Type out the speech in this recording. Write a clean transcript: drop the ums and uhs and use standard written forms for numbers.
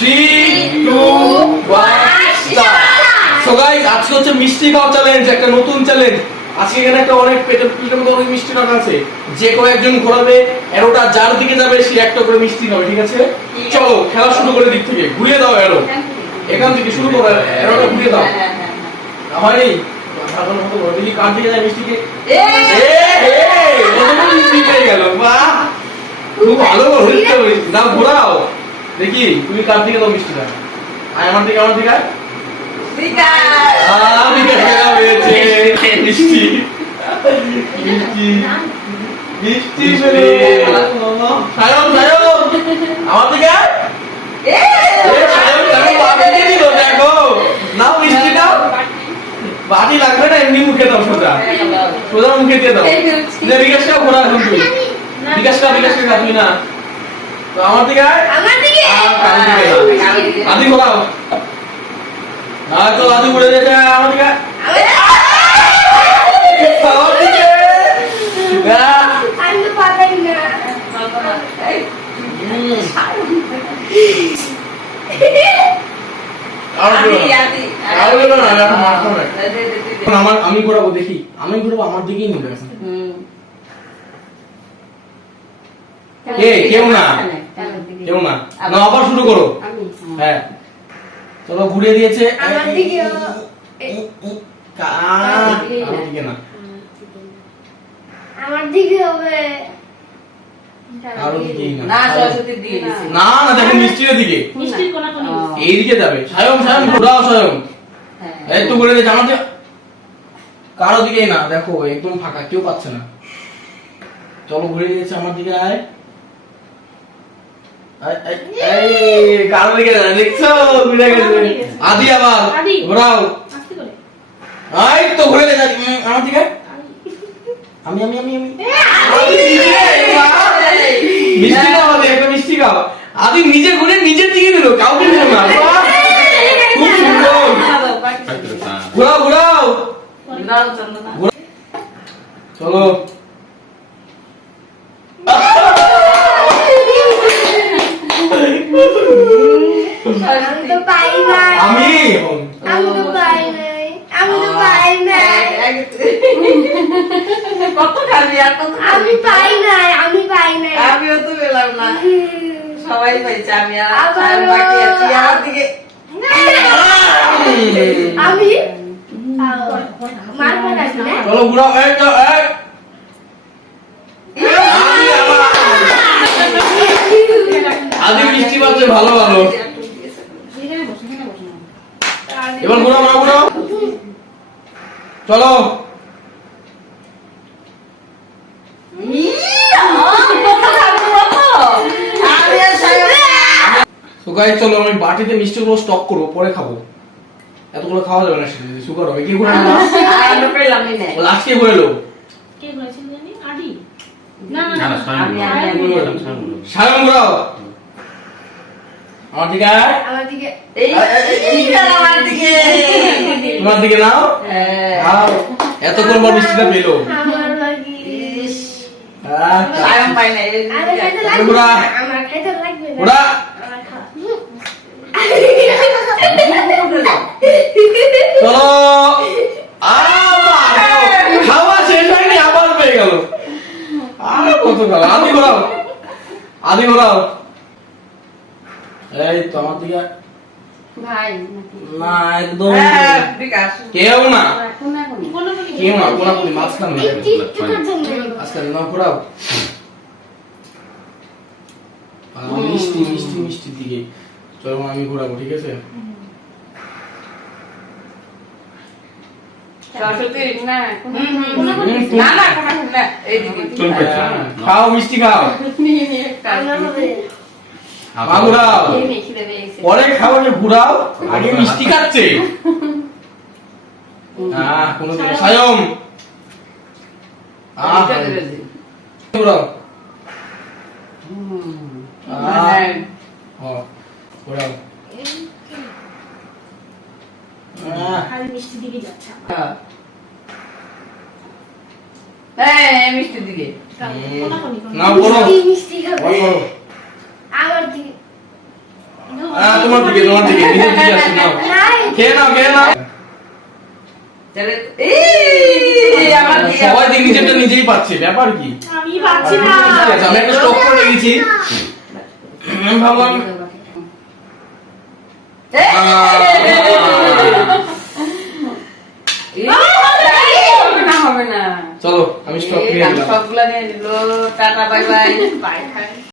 3 2 1 start. So guys, আজকে হচ্ছে মিষ্টি খাওয়া চ্যালেঞ্জ, একটা নতুন চ্যালেঞ্জ। আজকে এখানে একটা অনেক পেটের মধ্যে অনেক মিষ্টি রাখা আছে। যে কেউ একজন ঘোরাবে, এরোটা যার দিকে যাবে সে একটা করে মিষ্টি খাবে, ঠিক আছে? চলো খেলা শুরু করে দিক থেকে ঘুরিয়ে দাও এরো, এখান থেকে শুরু করো, এরোটা ঘুরিয়ে দাও। হয়নি ভালো মতো বলো, দেখি কার দিকে যায় মিষ্টিকে। মিষ্টি পেয়ে গেল, বাহ খুব ভালো হচ্ছে। দাও ঘোরাও দেখি তুমি কার দিকে দাও মিষ্টিটা। আর আমার দিকে, আমার দিকে মিষ্টি মিষ্টি মিষ্টি সায়ন সায়ন আমার দিকে দেখো নাও মিষ্টি নাও। বাটি লাগবে না, এমনি মুখে দাও, সোজা সোজা মুখে দিয়ে দাও। বিকাশটা ঘোরা এখন তুই, বিকাশটা বিকাশটা তুমি না তো আমার দিকে আদি ঘোরাও। তো আদি ঘুরে যেতে আমার দিকে আমি ঘোরাবো, দেখি আমি ঘুরবো, আমার দিকেই নিবে। কেউ না কেউ না, আবার শুরু করো। হ্যাঁ চলো ঘুরিয়ে দিয়েছে। আমার দিকে না, আমার দিকে হবে না না, দেখেন মিষ্টির দিকে, এই দিকে যাবে। সায়ন সায়ন ঘোরাও, সায়ন এই তো ঘুরে দিয়েছে আমার দিকে, কারো দিকেই না, দেখো একদম ফাঁকা, কেউ পাচ্ছে না। চলো ঘুরে দিয়েছে আমার দিকে, আয় কারো দিকে না, দেখছো ঘুরে গেছে। আদি আবার ঘোরাও, এই তো ঘুরে গেছে আমার দিকে। আমি আমি আমি আমি মিষ্টি খাও, আমাদের একটা মিষ্টি খাও। আদি নিজে ঘুরে নিজের দিকে দিল, কাউকে দিল না। খুব সুন্দর, ঘোরাও ঘোরাও চলো। আমি তো পাই না, আমি তো পাই নাই, আমি তো পাই নাই, কত খাবি আর কত? আমি পাই নাই, আমি পাই নাই। আমিও তো পেলাম না, সবাই পাইছে, আমি আর বাকি আছি। আমার দিকে আমি মার পড়াছি না। চলো ঘুরাও, এই তো এই আদি মিষ্টি পাচ্ছে ভালো ভালো। এবার ঘুরাও, মা ঘুরাও, চলো। তো গাইস চলো, আমি বাটিতে মিষ্টিগুলো স্টক করবো, পরে খাবো। এতগুলো খাওয়া যাবে না, সেটা সুগার হবে। কি ঘুরে না, আমি পেলাম না। লাস্টে ঘুরে লো। কে বলেছিল জানি? আদি না না না, না, সায়ন সায়ন ঘুরাও আমার দিকে, আয় আমার দিকে এইটা আমার দিকে। তোমার দিকে নাও। হ্যাঁ, এতক্ষণ পর মিষ্টিটা পেলো। আমার লাগি সায়ন পাই না। আমার খাইতে লাগবে ঘোরা। না, আমার খাইতে লাগবে না, ঘোরা আমার খাওয়া। চলো, আবার খাওয়া শেষ হয়নি, আবার পেয়ে গেল। আর কত খাওয়া, আদি ঘোরাও, আদি ঘোরাও। এই তো আমার দিকে ভাই না, একদম বিকাশ কেউ না, কোনো কোনো কেউ না, কোনাকুনি মাঝখানে না। একটু একটু করে জন্য আজকে না ঘোরাও। মিষ্টি মিষ্টি মিষ্টির দিকে চলো, আমি ঘোরাবো, ঠিক আছে? সরস্বতী না কোনো না না কোনা না এইদিকে তুমি পেয়েছো? খাও মিষ্টি খাও, নিয়ে নিয়ে আমার হবে মা ঘোরাও, এই মেখে দেবে এসে। পরে খাও, যে ঘোরাও, আগে মিষ্টি খাচ্ছে। কোনো দিন সায়ম এইটা দেবে যে। ঘোরাও, হ্যাঁ ঘোরাও। খালি মিষ্টি দিকে যাচ্ছে। হ্যাঁ মিষ্টির দিকে। কোনো কোনো না বলো, মিষ্টি খাবে বলো। আমার দিকে আ তোমার দিকে নিজের দিকে আসে নাও খেয়ে নাও তাহলে এই আমার দিকে সবাই দিকে নিজেরটা নিজেই পাচ্ছে ব্যাপার কি আমি পাচ্ছি না। ঠিক আছে, আমি একটা স্টক করে রেখেছি ভাবলাম হবে না চলো আমি স্টক নিয়ে নিলাম সবগুলা নিয়ে নিল টাটা বাই বাই বাই খাই।